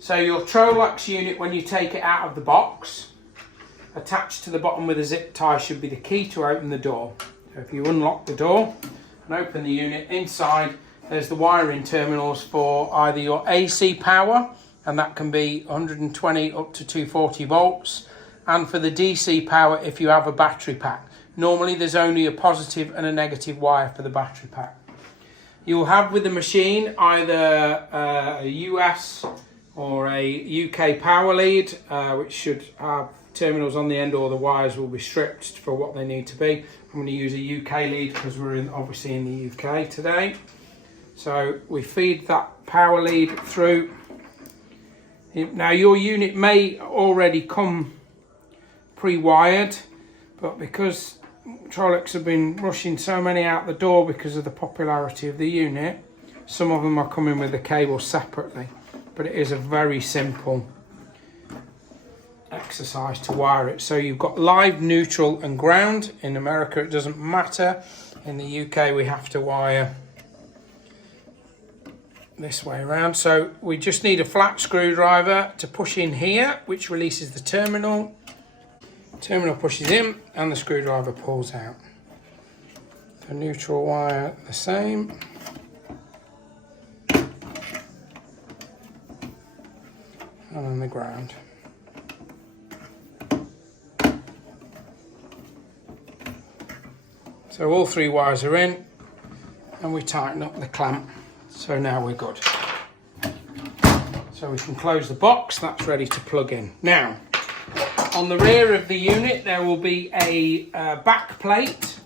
So your Trolex unit, when you take it out of the box, attached to the bottom with a zip tie should be the key to open the door. So if you unlock the door and open the unit, inside there's the wiring terminals for either your AC power, and that can be 120 up to 240 volts, and for the DC power if you have a battery pack. Normally there's only a positive and a negative wire for the battery pack. You'll have with the machine either a US or a UK power lead, which should have terminals on the end, or the wires will be stripped for what they need to be. I'm going to use a UK lead because we're obviously in the UK today. So we feed that power lead through. Now your unit may already come pre-wired, but because Trolex have been rushing so many out the door because of the popularity of the unit, some of them are coming with the cable separately, but it is a very simple exercise to wire it. So you've got live, neutral and ground. In America it doesn't matter. In the UK we have to wire this way around. So we just need a flat screwdriver to push in here, which releases the terminal. Terminal pushes in and the screwdriver pulls out. The neutral wire the same. And then the ground. So all three wires are in, and we tighten up the clamp. So now we're good. So we can close the box, that's ready to plug in. Now, on the rear of the unit there will be a back plate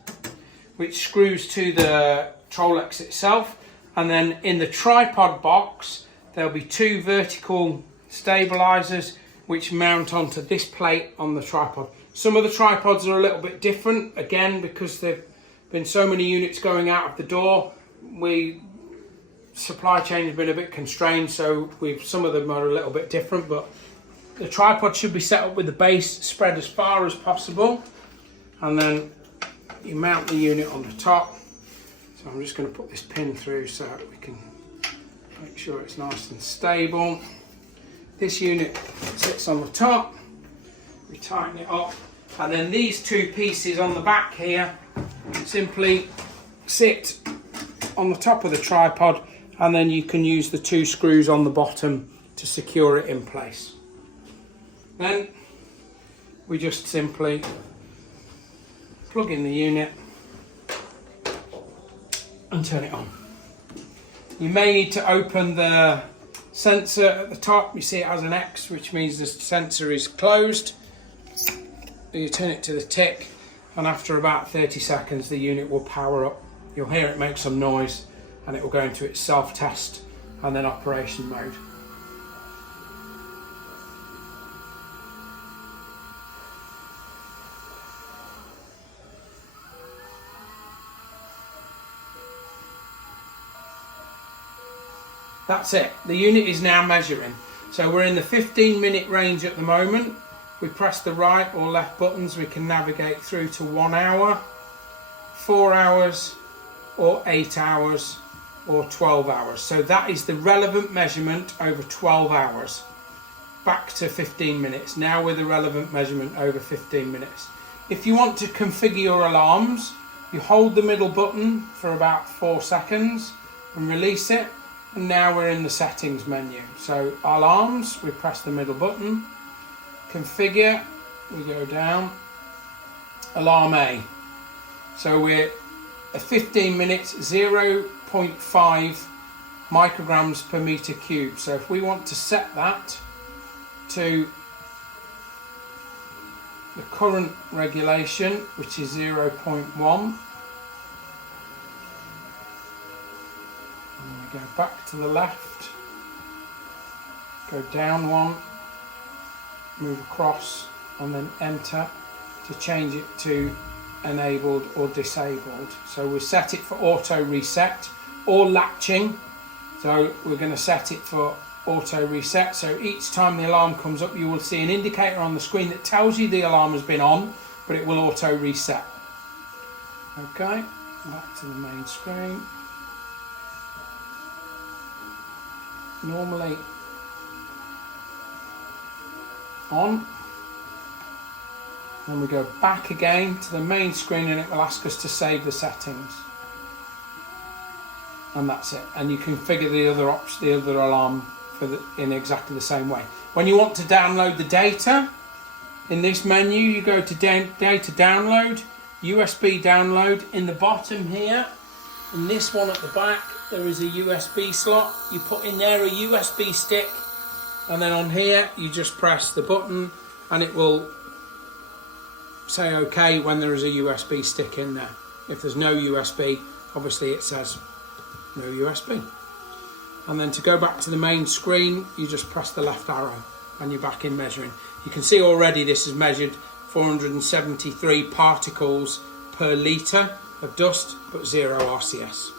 which screws to the Trolex itself, and then in the tripod box there'll be two vertical stabilizers which mount onto this plate on the tripod. Some of the tripods are a little bit different, again because there've been so many units going out of the door. Supply chain has been a bit constrained, so some of them are a little bit different, but the tripod should be set up with the base spread as far as possible, and then you mount the unit on the top. So I'm just going to put this pin through so we can make sure it's nice and stable. This unit sits on the top, we tighten it up, and then these two pieces on the back here simply sit on the top of the tripod, and then you can use the two screws on the bottom to secure it in place. Then we just simply plug in the unit and turn it on. You may need to open the sensor at the top. You see it has an X, which means the sensor is closed. You turn it to the tick, and after about 30 seconds the unit will power up. You'll hear it make some noise and it will go into its self-test and then operation mode. That's it. The unit is now measuring. So we're in the 15-minute range at the moment. We press the right or left buttons, we can navigate through to 1 hour, 4 hours, or 8 hours, or 12 hours. So that is the relevant measurement over 12 hours. Back to 15 minutes. Now with the relevant measurement over 15 minutes. If you want to configure your alarms, you hold the middle button for about 4 seconds and release it. And now we're in the settings menu. So alarms, we press the middle button. Configure, we go down. Alarm A. So we're at 15 minutes, 0.5 micrograms per meter cube. So if we want to set that to the current regulation, which is 0.1, and we go back to the left, go down one, move across, and then enter to change it to enabled or disabled. So we set it for auto reset or latching. So we're going to set it for auto reset. So each time the alarm comes up, you will see an indicator on the screen that tells you the alarm has been on, but it will auto reset. Okay, back to the main screen. on. And we go back again to the main screen and it will ask us to save the settings. And that's it. And you configure the other alarm in exactly the same way. When you want to download the data, in this menu you go to data download, USB download. In the bottom here, in this one at the back, there is a USB slot. You put in there a USB stick, and then on here you just press the button and it will say OK when there is a USB stick in there. If there's no USB, obviously it says no USB. And then to go back to the main screen, you just press the left arrow and you're back in measuring. You can see already this has measured 473 particles per litre of dust, but 0 RCS.